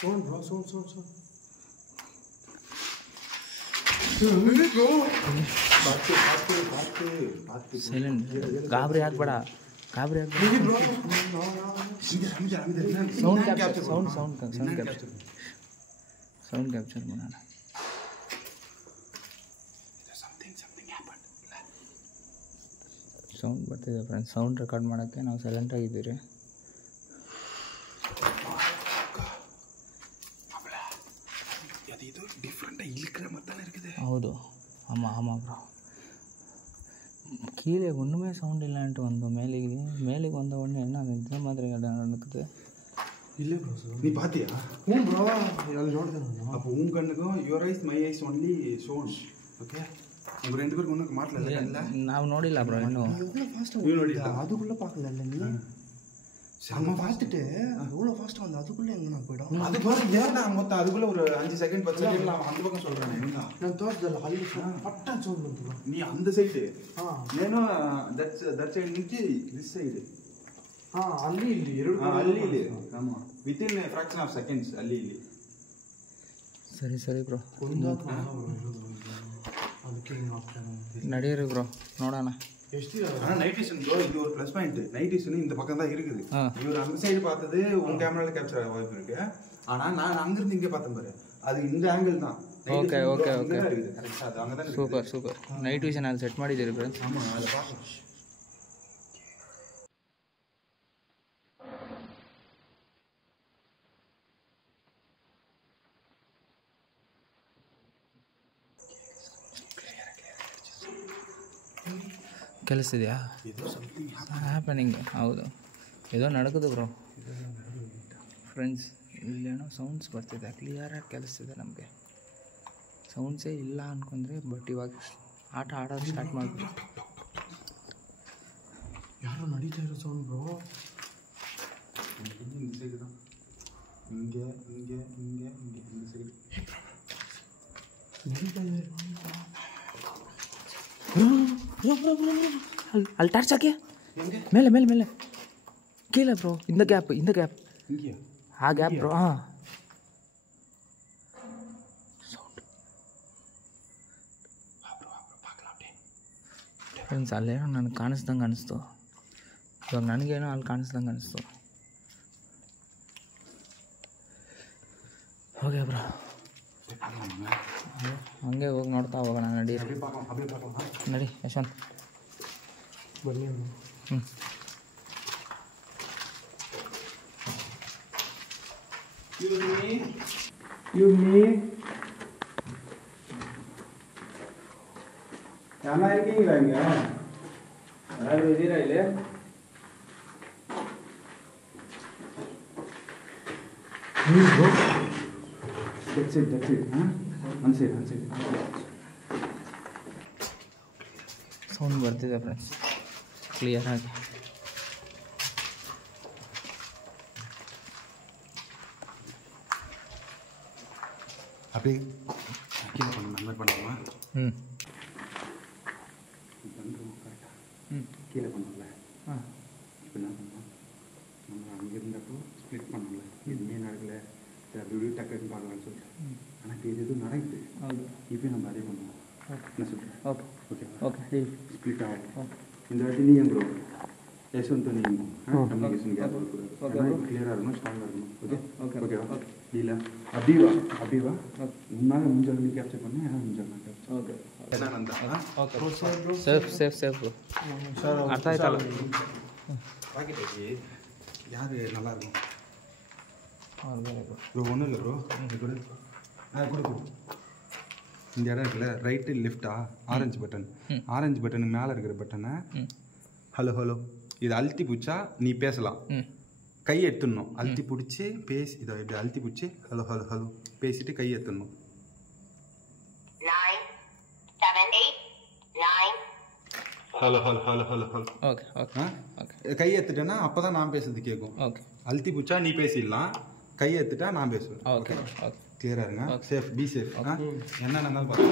Sound bro, sound silent. ಗಾಬರಿ ಆಗ್ಬೇಡ. ಸೌಂಡ್ ಕ್ಯಾಪ್ಚರ್ ಮಾಡೋಣ. ಸೌಂಡ್ ಬರ್ತಿದೆ ಫ್ರೆಂಡ್ಸ್. ಸೌಂಡ್ ರೆಕಾರ್ಡ್ ಮಾಡೋಕ್ಕೆ ನಾವು ಸೈಲೆಂಟಾಗಿದ್ದೀವಿ. ಇದು ಡಿಫ್ರೆಂಟ್ இழுக்கிற மாதிரி தானே இருக்குது. ஹவுது ஆமாம் ப்ரோ. கீழே ஒன்றுமே சவுண்ட் இல்லைன்ட்டு வந்தோம். மேலேக்கு வந்த உடனே என்ன இந்த மாதிரி நடக்குது. இல்லை ப்ரோ நீ பார்த்தியா? ப்ரோ அது ನೋಡ್ತೇನೆ. அப்போ உன் கண்ணுக்கும் your eyes my ice only shown. Okay உங்கள் 2 பேருக்கு ஒன்றும் மாட்டல. ನಾವು ನೋಡಿಲ್ಲ ப்ரோ இன்னும். எவ்வளோ ஃபாஸ்ட்டாக நீ ನೋಡಿಲ್ಲ? அதுக்குள்ளே பார்க்கல நீ செம்ம பார்த்துட்டு எவ்வளோ ஃபாஸ்ட்டாக வந்து அதுக்குள்ளே எங்கே நான் போய்டும். அது பாருங்க நான் மொத்தம் அதுக்குள்ளே ஒரு 5 செகண்ட் 10 செகண்ட் நான் அந்த பக்கம் சொல்கிறேன். நான் தோற்றதில்ல ಅಲ್ಲಿ ಪಟ್ಟ ಸೌಂಡ್ ಬಂತು. நீ அந்த சைடு నేను ದಟ್ ಸೈಡ್ నుంచి ದಿಸ್ ಸೈಡ್ ಅಲ್ಲಿ ಇಲ್ಲಿ ಎರಡು ಅಲ್ಲಿ ಇಲ್ಲಿ ஆமாம் ವಿತಿನ್ ಫ್ರಾಕ್ಷನ್ ಆಫ್ ಸೆಕೆಂಡ್ಸ್ ಅಲ್ಲಿ ಇಲ್ಲಿ. ಸರಿ ಬ್ರೋ ಅದಕ್ಕೆ ಹಿಂಗೆ ಆಗ್ತಾನೆ. ನಡೀರಿ ಬ್ರೋ ನೋಡೋಣ. ಎಷ್ಟು ஆனால் நைட் விஷன் ப்ரோ இது ஒரு ப்ளஸ் பாயிண்ட். நைட் விஷன் இந்த பக்கம் தான் இருக்குது. இவர் அந்த சைடு பார்த்தது உன் கேமரால கேப்சர் ஆக வாய்ப்பு இருக்கு. ஆனால் நான் அங்கிருந்து இங்கே பார்த்தேன் பாரு, அது இந்த ஆங்கிள் தான். ஓகே இருக்குது கரெக்டாக, அது அங்கே தான். ಸೂಪರ್ ನೈಟ್ ವಿಷನ್ ಅಲ್ಲಿ ಸೆಟ್ ಮಾಡಿದ್ದೀರಿ ಫ್ರೆಂಡ್ಸ್. ஆமாம் அதை பார்க்கலாம். ಕೇಳಿಸ್ತಿದೆಯಾ? ಹ್ಯಾಪನಿಂಗ್ ಹೌದು, ಏನೋ ನಡಕುದು ಬ್ರೋ. ಫ್ರೆಂಡ್ಸ್ ಇಲ್ಲೇನೋ ಸೌಂಡ್ಸ್ ಬರ್ತಿದೆ, ಕ್ಲಿಯರಾಗಿ ಕೇಳಿಸ್ತಿದೆ ನಮಗೆ. ಸೌಂಡ್ಸೇ ಇಲ್ಲ ಅಂದ್ಕೊಂಡ್ರೆ, ಬಟ್ ಇವಾಗ ಆಟ ಆಡೋದು ಸ್ಟಾರ್ಟ್ ಮಾಡ್ತೀವಿ. ಯಾರೋ ನಡೀತಾ ಇರೋ ಸೌಂಡ್ ಬ್ರೋ. இந்த சைடு தான், இங்கே இங்கே இங்கே இங்கே இந்த சைடு ನಡೀತಾ ಇದೆ. ಅಲ್ಲಿ ಟಾರ್ಚ್ ಹಾಕಿ ಮೇಲೆ ಕೀழே ಬ್ರೋ. இந்த ಗ್ಯಾಪ್ இங்கேயா? ಆ ಗ್ಯಾಪ್ ಬ್ರೋ. ಹಾಂ ಸೌಂಡ್ ಫ್ರೆಂಡ್ಸ್, ಅಲ್ಲೇನೋ ನನಗೆ ಕಾಣಿಸ್ದಂಗೆ ಅನಿಸ್ತು. ಇವಾಗ ನನಗೇನೋ ಅಲ್ಲಿ ಕಾಣಿಸ್ದಂಗೆ ಅನಿಸ್ತು. ಓಕೆ ಬ್ರೋ, ಹಂಗೆ ಹೋಗಿ ನೋಡ್ತಾ ಹೋಗೋಣ. ನಡಿ ನಡಿ ಯಶವಂತ್, ಬನ್ನಿ. ಹ್ಞೂ யாரா இருக்கீங்களா? இங்கே ಯಾರಾದರೂ ಇದ್ದೀರಾ ಇಲ್ಲಿ? ದಟ್ಸ್ ಇಟ್ ಒಂದು ಸೈಡ್ ಸೌಂಡ್ ಬರ್ತಿದೆ ಫ್ರೆಂಡ್ಸ್, ಕ್ಲಿಯರ್ ಆಗಿ. அப்படியே கீழே பண்ண அந்த மாதிரி பண்ணலாமா? கீழே பண்ணல. இப்போ என்ன பண்ணலாம், நம்ம அங்கே இருந்தப்போ ஸ்ப்ளிட் பண்ணல, எதுவுமே நடக்கல, அப்படி இப்படி டக்குன்னு பார்க்கலான்னு சொல்லிட்டு. ஆனால் இப்போ இது எதுவும் நடக்குது. இப்போ நம்ம அதே பண்ணுவோம். என்ன சொல்கிறேன்? ஓகே ஸ்ப்ளிட் ஆகும். இந்த வாட்டி நீ எங்க யஷ்வந்த் நீங்க கம்யூனிகேஷன் கேப் கொடுக்குறது கிளியராக இருக்கணும், ஸ்ட்ராங்காக இருக்கணும். ஓகேவா? ಇಲ್ಲ ಅಭಿವಾ ನಿಮ್ಮಾಗ ಮುಂಜಾನೆ ಕ್ಯಾಪ್ಚರ್ பண்ணி ಮುಂಜಾನೆ ಕ್ಯಾಪ್ಚರ್. ಓಕೆ ಸೇಫ್ ಅರ್ಥ ಆಯ್ತಲ್ಲ? பாக்கெட் வச்சு யார் நல்லா இருக்கும் ப்ரோ? ஒன்றும் இல்லை ப்ரோ, கொடு. இந்த இடம் இருக்குல்ல, ரைட்டு லெஃப்டா ஆரஞ்சு பட்டனுக்கு மேலே இருக்கிற பட்டனை ஹலோ இது அழுத்தி பிடிச்சா நீ பேசலாம். கை எடுத்துடணும், அழுத்தி பிடிச்சி பேசி, இதை இப்படி அழுத்தி பிடிச்சி ஹலோ பேசிட்டு கை எடுத்துடணும். 9 7 8 9 ஹலோ ஓகே கை எடுத்துட்டேன்னா அப்போ தான் நான் பேசுறது கேட்கும். ஓகே, அழுத்தி பிடிச்சா நீ பேசிடலாம், கை எடுத்துட்டா நான் பேசுவேன். ஓகே கிளியராக இருங்க. Safe, be safe. என்ன நடந்தாலும் பார்த்து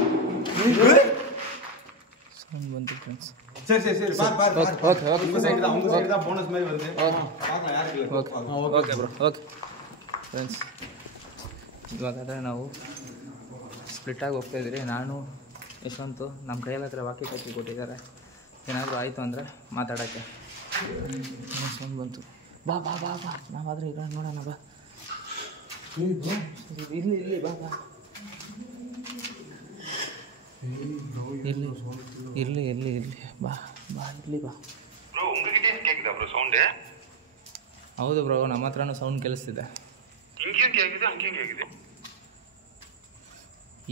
சவுண்ட் வந்து ஃப்ரெண்ட்ஸ். சரி பார் ஓகே உங்கள் சைடு தான் போனஸ் மாதிரி வருது. பார்க்கலாம் யாருக்கு இல்லை. Okay bro. ಓಕೆ ಫ್ರೆಂಡ್ಸ್, ಇವಾಗಾದರೆ ನಾವು ಸ್ಪ್ಲಿಟ್ಟಾಗಿ ಹೋಗ್ತಾಯಿದ್ರಿ. ನಾನು ಯಶವಂತು ನಮ್ಮ ಕೈಯಲ್ಲಿ ಹತ್ರ ವಾಕಿ ಟಾಕಿ ಕೊಟ್ಟಿದ್ದಾರೆ, ಏನಾದರೂ ಆಯಿತು ಅಂದರೆ ಮಾತಾಡೋಕ್ಕೆ. ಸೌಂಡ್ ಬಂತು. ಬಾ ನಾವಾದರೆ ಈಗ ನೋಡೋಣ. ಬಾ ಇಲ್ಲಿ ಬಾ ಇಲ್ಲಿ ಬಾ ಇಲ್ಲಿ ಬಾ. ಹೌದು ಬ್ರೋ, ನಮ್ಮ ಹತ್ರನೂ ಸೌಂಡ್ ಕೇಳಿಸ್ತಿದೆ.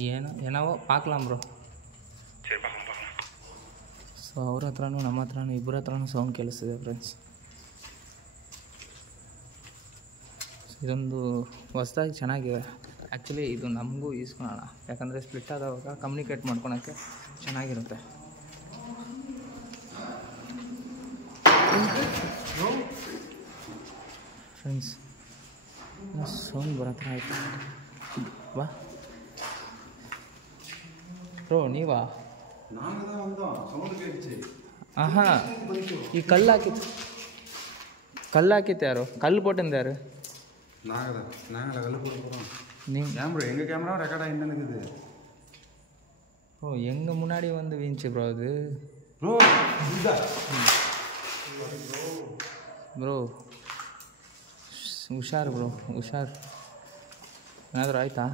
ಏನವೋ பார்க்கலாம் ப்ரோ. சரி பார்க்கலாம் பார்க்கலாம். ಸೊ ಅವ್ರ ಹತ್ರನೂ ನಮ್ಮ ಹತ್ರನೂ ಇಬ್ಬರ ಹತ್ರನೂ ಸೌಂಡ್ ಕೇಳಿಸ್ತಿದೆ ಫ್ರೆಂಡ್ಸ್. ಇದೊಂದು ಹೊಸ್ದಾಗಿ ಚೆನ್ನಾಗಿದೆ. ಆ್ಯಕ್ಚುಲಿ ಇದು ನಮಗೂ ಈಸ್ಕೊಳ್ಳೋಣ, ಯಾಕಂದರೆ ಸ್ಪ್ಲಿಟ್ ಆದವಾಗ ಕಮ್ಯುನಿಕೇಟ್ ಮಾಡ್ಕೊಳಕ್ಕೆ ಚೆನ್ನಾಗಿರುತ್ತೆ. ಫ್ರೆಂಡ್ಸ್ ಸೌಂಡ್ ಬರತ್ರ ಆಯಿತು. வா ப்ரோ நீவா? நாங்கள் தான் வந்தோம், சவுண்டு கேட்டுச்சு. ஆஹா ಈ கல்லாக்கித்து யாரோ கல் போட்டிருந்த யாரு? நாங்கள் தான், நாங்கள் கல் போட போகிறோம். நீங்கள் ஏன் ப்ரோ எங்கள் கேமரா ரெக்கார்ட் ஆகிட்டு இருக்குது ப்ரோ. எங்கள் முன்னாடி வந்து வீழ்ச்சி ப்ரோ அது. ப்ரோ ப்ரோ ಹುಷಾರು ப்ரோ, ಹುಷಾರು. ಏನಾದರೂ ಆಯಿತಾ?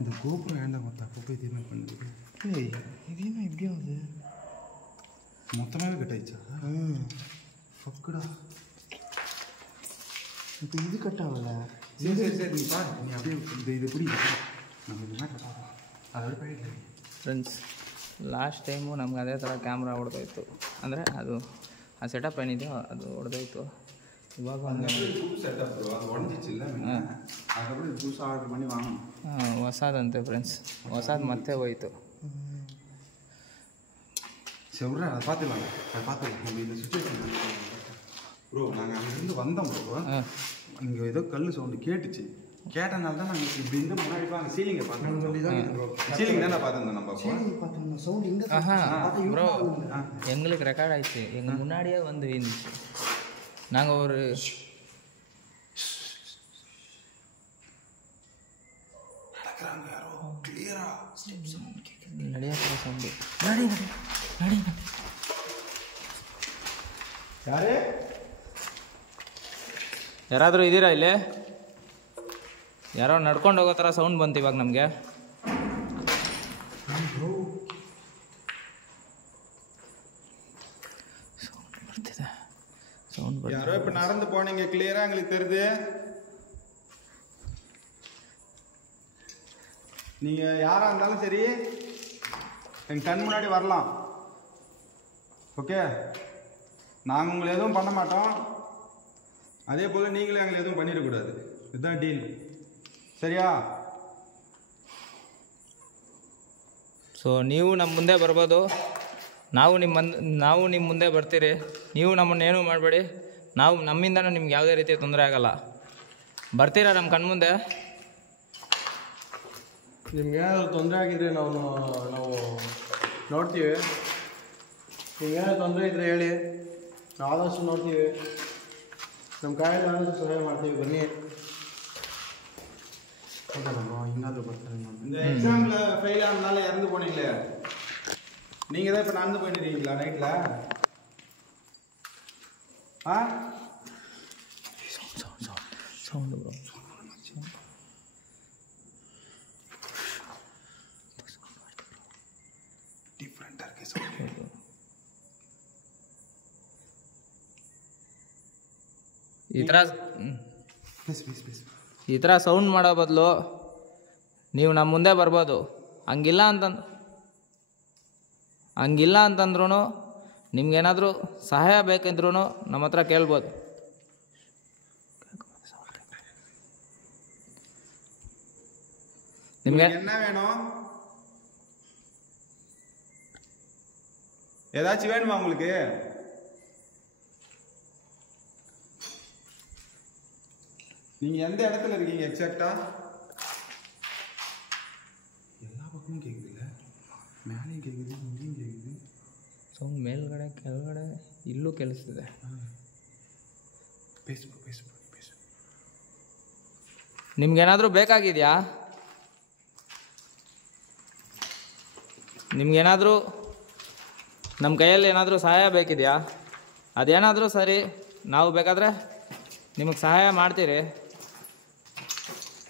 இந்த கோபுரம் வேண்டாம் மொத்தம் அப்போ போய் தீர்மானம் பண்ணுது. ஏய் இது என்ன இப்படி ஆகுது? மொத்தமாகவே கட் ஆயிடுச்சா? ஃபக்குடா. இப்போ இது கட் ஆகல. சரி சரி சரி நீ பாரு, நீ அப்படியே இது பிடி, நம்ம இதுதான் கட் ஆகும். அதோட போயிடல ಫ್ರೆಂಡ್ಸ್. ಲಾಸ್ಟ್ ಟೈಮು ನಮ್ಗೆ ಅದೇ ಥರ ಕ್ಯಾಮ್ರಾ ಹೊಡೆದೋಯ್ತು. ಅಂದರೆ ಅದು ಆ ಸೆಟಪ್ ಏನಿದೆಯೋ ಅದು ಹೊಡೆದೋಯ್ತು. ಇವಾಗ ಒಂದು புது செட்டப் ப்ரோ, அது உடஞ்சிச்சு இல்லை, அதுக்கப்புறம் இது புதுசாக ஆர்டர் பண்ணி வாங்கணும். ಹೊಸದಂತೆ ಫ್ರೆಂಡ್ಸ್, ಹೊಸದು ಮತ್ತೆ ಹೋಯ್ತು. சரி விட்றேன், அதை பார்த்துக்கலாம், நம்ம இந்த சுச்சுவேஷன் ப்ரோ. நாங்கள் அங்கேருந்து வந்தோம் ப்ரோ, இங்கே ஏதோ கல் சவுண்டு கேட்டுச்சு. கேட்டனால தான் நாங்கள் இப்படி இந்த முன்னாடி அங்கே சீலிங்கை பார்த்தோம். சீலிங் தானே பார்த்துருந்தோம் நம்ம. சவுண்ட் எங்கே? ஆஹா ப்ரோ, எங்களுக்கு ரெக்கார்ட் ஆயிடுச்சு. எங்கள் முன்னாடியே வந்து வீழ்ந்துச்சு. நாங்கள் ஒரு நடக்கிறாங்க யாரோ கிளியரா ನಡೆಯ ಸೌಂಡು. ನಡಿ ನಡಿ ನಡಿ ನಡಿ. யாரே? ಯಾರಾದರೂ ಇದ್ದೀರಾ ಇಲ್ಲಿ? ಯಾರೋ ನಡ್ಕೊಂಡು ಹೋಗೋ ಥರ ಸೌಂಡ್ ಬಂತು ಇವಾಗ ನಮಗೆ. ಸೌಂಡ್ ಬರ್ತಿದೆ, ಸೌಂಡ್ ಬರ್ತಿದೆ. யாரோ இப்போ நடந்து போனீங்க, கிளியராக எங்களுக்கு தெரியுது. நீங்கள் யாராக இருந்தாலும் சரி எங்கள் கண் முன்னாடி வரலாம், ஓகே? நாங்கள் உங்களை எதுவும் பண்ண மாட்டோம், அதே போல் நீங்களும் எங்களை எதுவும் பண்ணிடக்கூடாது. இதுதான் டீல், சரியா? ಸೊ ನೀವು ನಮ್ಮ ಮುಂದೆ ಬರ್ಬೋದು, ನಾವು ನಿಮ್ಮ ಮುಂದೆ ಬರ್ತೀರಿ. ನೀವು ನಮ್ಮನ್ನೇನು ಮಾಡಬೇಡಿ, ನಾವು ನಮ್ಮಿಂದನೂ ನಿಮ್ಗೆ ಯಾವುದೇ ರೀತಿ ತೊಂದರೆ ಆಗಲ್ಲ. ಬರ್ತೀರಾ ನಮ್ಮ ಕಣ್ಮುಂದೆ? ನಿಮ್ಗೆ ಏನಾದರೂ ತೊಂದರೆ ಆಗಿದ್ರೆ ನಾವು ನೋಡ್ತೀವಿ. ನಿಮ್ಗೆ ಏನಾದ್ರು ತೊಂದರೆ ಇದ್ದರೆ ಹೇಳಿ, ನಾವು ಆದಷ್ಟು ನೋಡ್ತೀವಿ. ನಮ್ಮ ಕಾಯಿಲೆ ಆದಷ್ಟು ಸಹಾಯ ಮಾಡ್ತೀವಿ, ಬನ್ನಿ. ಹಿಂಗಾದರೂ ಬರ್ತಾರೆ. இந்த எக்ஸாமில் ஃபெயில் ஆனதுனால இறந்து போனீங்களே, நீங்கள் தான் இப்போ நடந்து போயிட்டு இருக்கீங்களா நைட்டில்? ஆ ಸೌಂಡ್ ಬ್ರೋ. டிஃப்ரெண்ட்டாக இருக்கு சவுண்ட். ಈ ಥರ ಸೌಂಡ್ ಮಾಡೋ ಬದಲು ನೀವು ನಮ್ಮ ಮುಂದೆ ಬರ್ಬೋದು. ಹಂಗಿಲ್ಲ ಅಂತಂದ್ರೂ ನಿಮ್ಗೇನಾದರೂ ಸಹಾಯ ಬೇಕಿದ್ರೂ ನಮ್ಮ ಹತ್ರ ಕೇಳ್ಬೋದು. ನಿಮಗೆ என்ன வேணும்? ஏதாச்சும் வேணுமா உங்களுக்கு? நீங்க எந்த இடத்துல இருக்கீங்க எக்ஸாக்ட்டா? எல்லா பக்கமும் கேக்குதுல்ல, மேலேயும் கேக்குது, இங்கேயும் கேக்குது. ಸೌಂಡ್ ಮೇಲ್ಗಡೆ ಕೆಳಗಡೆ ಇಲ್ಲೂ ಕೇಳಿಸ್ತಿದೆ. பேசு. ನಿಮ್ಗೇನಾದರೂ ಬೇಕಾಗಿದೆಯಾ? ನಿಮ್ಗೇನಾದರೂ ನಮ್ಮ ಕೈಯಲ್ಲಿ ಏನಾದರೂ ಸಹಾಯ ಬೇಕಿದೆಯಾ? ಅದೇನಾದರೂ ಸರಿ, ನಾವು ಬೇಕಾದರೆ ನಿಮಗೆ ಸಹಾಯ ಮಾಡ್ತೀರಿ.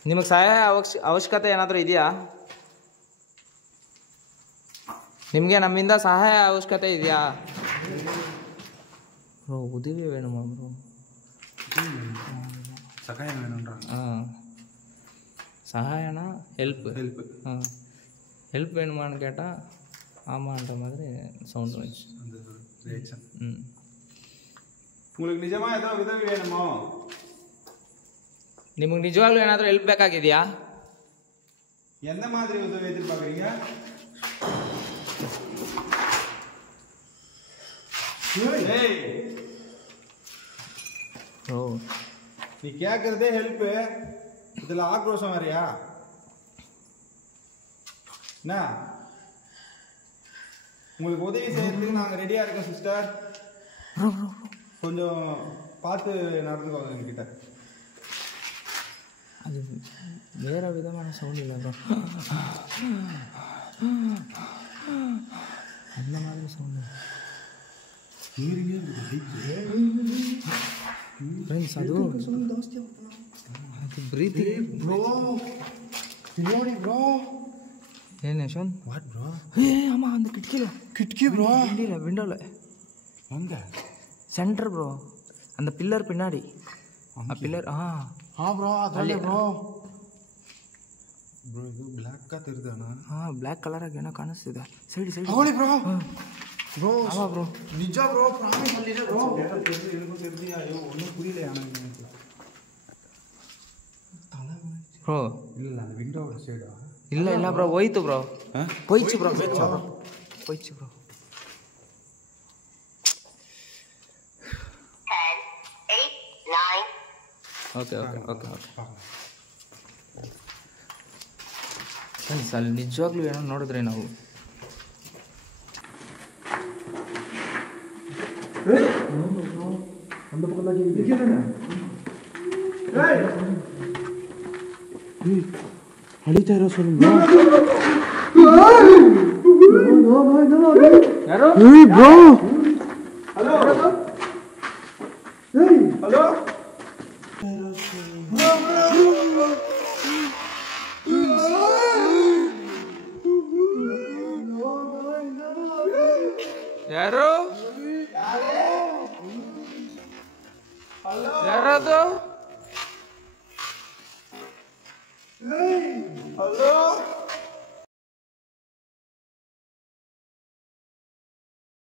ನಿಮಗೆ ಸಹಾಯ ಅವಶ್ಯಕತೆ ಏನಾದರೂ ಇದೆಯಾ? ನಿಮಗೆ ನಮ್ಮಿಂದ ಸಹಾಯ ಅವಶ್ಯಕತೆ ಇದೆಯಾ? ப்ரோ உதவி வேணுமா ப்ரோ? சகாயம் வேணுன்றாங்க. சகாயனா ஹெல்ப்பு ஹெல்ப். ஹெல்ப் வேணுமான்னு கேட்டால் ஆமான்ற மாதிரி சவுண்ட் வந்துச்சு. அந்த ரியாக்ஷன். உங்களுக்கு ನಿಜமா ஏதೋ ಉದವಿ வேணுமோ? ನಿಮಗೆ ನಿಜವಾಗ್ಲೂ ಏನಾದರೂ ಹೆಲ್ಪ್ ಬೇಕಾಗಿದೆಯಾ? எந்த மாதிரி உதவி எதிர்பார்க்குறீங்க? ஏய், ஓ நீ கேட்கறதே ஹெல்ப், இதில் ஆக்ரோஷம் வரையா என்ன? உங்களுக்கு உதவி செய்யறதுக்கு நாங்கள் ரெடியாக இருக்கோம் சிஸ்டர். கொஞ்சம் பார்த்து நடந்துக்கோங்க எங்ககிட்ட. அது வேறு விதமான சவுண்ட் இல்லை ப்ரோ, அந்த மாதிரி சவுண்டு ಫ್ರೆಂಡ್ಸ್. ಅದು ಬ್ರೀತಿಂಗ್ ಬ್ರೋ ನೋಡಿ ಬ್ರೋ. ಏನು ಯಶವಂತ್? What bro? ஆமாம் அந்த ಕಿಟಕಿ ಬ್ರೋ. இல்லை விண்டோவில் எங்க? சென்டர் ப்ரோ, அந்த பில்லர் பின்னாடி. பில்லர் ಬ್ರೋ ಅದಲ್ಲೇ ಬ್ರೋ. ப்ரோ இது பிளாக்காக தெரியுதாண்ணா? ಬ್ಲ್ಯಾಕ್ ಕಲರಾಗಿ ಏನೋ ಕಾಣಿಸ್ತಿದೆ. ಸೈಡ್ ತಗೊಳ್ಳಿ ಬ್ರೋ. ಬ್ರೋ ஆமாம் ப்ரோ, ನಿಜ ಬ್ರೋ, ಪ್ರಾಮಿಸ್ ಅಲ್ಲಿದೆ ಬ್ರೋ. எனக்கும் தெரிஞ்சு ஐயோ ஒன்றும் புரியல எனக்கு. ப்ரோ இல்லை அந்த விண்டோவோட சைடா? ಇಲ್ಲ ப்ரோ, ಹೋಯ್ತು ப்ரோ, போயிடுச்சு ப்ரோ, போயிடுச்சு ப்ரோ. 10, 8, 9. ಓಕೆ ಫ್ರೆಂಡ್ಸ್, ಅಲ್ಲಿ ನಿಜವಾಗ್ಲೂ ಏನೋ ನೋಡಿದ್ರೆ ನಾವು ಅಳಿತಾ ಇರೋ ಸರ್ ಯಾರು ಬ್ರೋ. ಹಲೋ ಹಲೋ ಯಾರು ಯಾರದು? ಹಲೋ